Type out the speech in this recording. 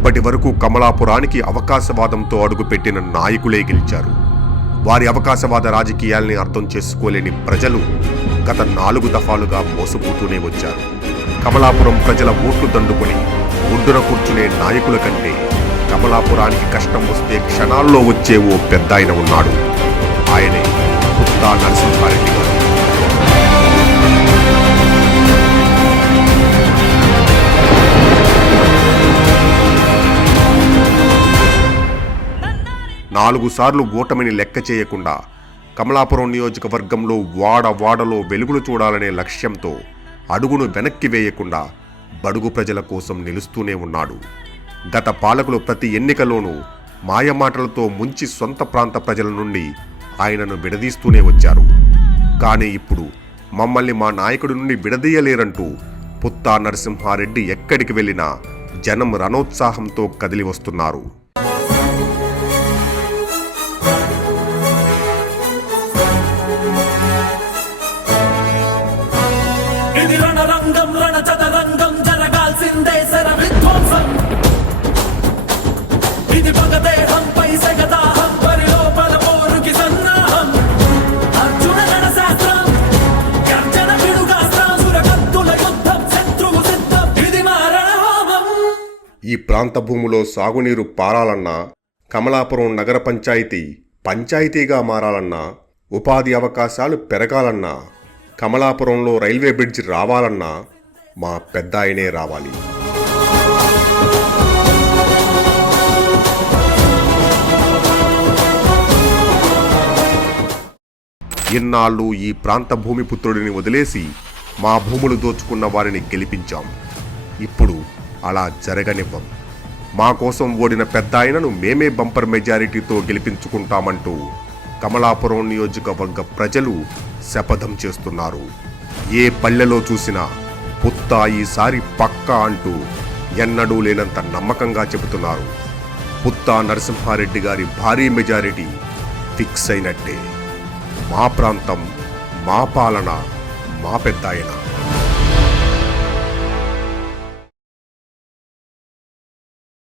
ఇప్పటి వరకు కమలాపురానికి అవకాశవాదంతో అడుగుపెట్టిన నాయకులే గెలిచారు. వారి అవకాశవాద రాజకీయాల్ని అర్థం చేసుకోలేని ప్రజలు గత నాలుగు దఫాలుగా మోసపోతూనే వచ్చారు. కమలాపురం ప్రజల ఓట్లు దండుకొని ఒడ్డున కూర్చునే నాయకుల కంటే కమలాపురానికి కష్టం వస్తే క్షణాల్లో వచ్చే ఓ పెద్ద ఆయన ఉన్నాడు. ఆయనే పుత్తా నరసింహారెడ్డి. నాలుగు సార్లు ఓటమిని లెక్క చేయకుండా కమలాపురం నియోజకవర్గంలో వాడ వాడలో వెలుగులు చూడాలనే లక్ష్యంతో అడుగును వెనక్కి వేయకుండా బడుగు ప్రజల కోసం నిలుస్తూనే ఉన్నాడు. గత పాలకులు ప్రతి ఎన్నికలోనూ మాయమాటలతో ముంచి సొంత ప్రాంత ప్రజల నుండి ఆయనను విడదీస్తూనే వచ్చారు. కానీ ఇప్పుడు మమ్మల్ని మా నాయకుడి నుండి విడదీయలేరంటూ పుత్తా నరసింహారెడ్డి ఎక్కడికి వెళ్ళినా జనం రణోత్సాహంతో కదిలి వస్తున్నారు. రణరంగం రణ చదరంగం జరగాల్సిందే శర విధ్వంసం. ఇది పగదేహంపై సగదాహం పరిలోపల పోరుకి సన్నాహం. అర్జున రణ గర్జన పిడుగాస్త్రం సురకత్తుల యుద్ధం శత్రువు సిద్ధం ఇది మా రణహోమం. ఈ ప్రాంత భూములో సాగునీరు పారాలన్నా కమలాపురం నగర పంచాయతీ పంచాయతీగా మారాలన్నా ఉపాధి అవకాశాలు పెరగాలన్నా కమలాపురంలో రైల్వే బ్రిడ్జ్ రావాలన్నా మా పెద్ద ఆయనే రావాలి. ఇన్నాళ్ళు ఈ ప్రాంత భూమిపుత్రుడిని వదిలేసి మా భూములు దోచుకున్న వారిని గెలిపించాం. ఇప్పుడు అలా జరగనివ్వం. మా కోసం ఓడిన పెద్ద ఆయనను మేమే బంపర్ మెజారిటీతో గెలిపించుకుంటామంటూ కమలాపురం నియోజకవర్గ ప్రజలు శపథం చేస్తున్నారు. ఏ పల్లెలో చూసినా పుత్త ఈసారి పక్కా అంటూ ఎన్నడూ లేనంత నమ్మకంగా చెబుతున్నారు. పుత్తా నరసింహారెడ్డి గారి భారీ మెజారిటీ ఫిక్స్ అయినట్టే. మా ప్రాంతం మా పాలన మా పెద్దాయన.